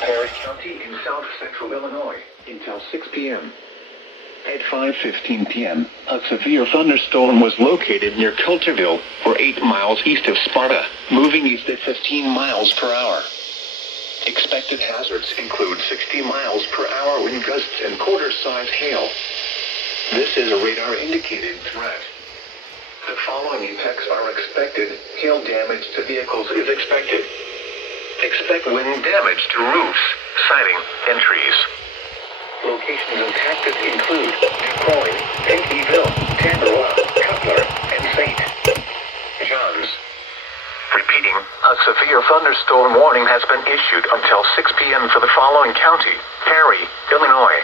Perry County in south central Illinois until 6 p.m. At 5:15 p.m., a severe thunderstorm was located near Coulterville, or 8 miles east of Sparta, moving east at 15 miles per hour. Expected hazards include 60 miles per hour wind gusts and quarter-size hail. This is a radar-indicated threat. The following effects are expected. Hail damage to vehicles is expected. Expect wind damage to roofs, siding, and trees. Locations impacted include Du Quoin, Pinckneyville, Tamarawa, Cutler, and St. John's. Repeating, a severe thunderstorm warning has been issued until 6 p.m. for the following county: Perry, Illinois,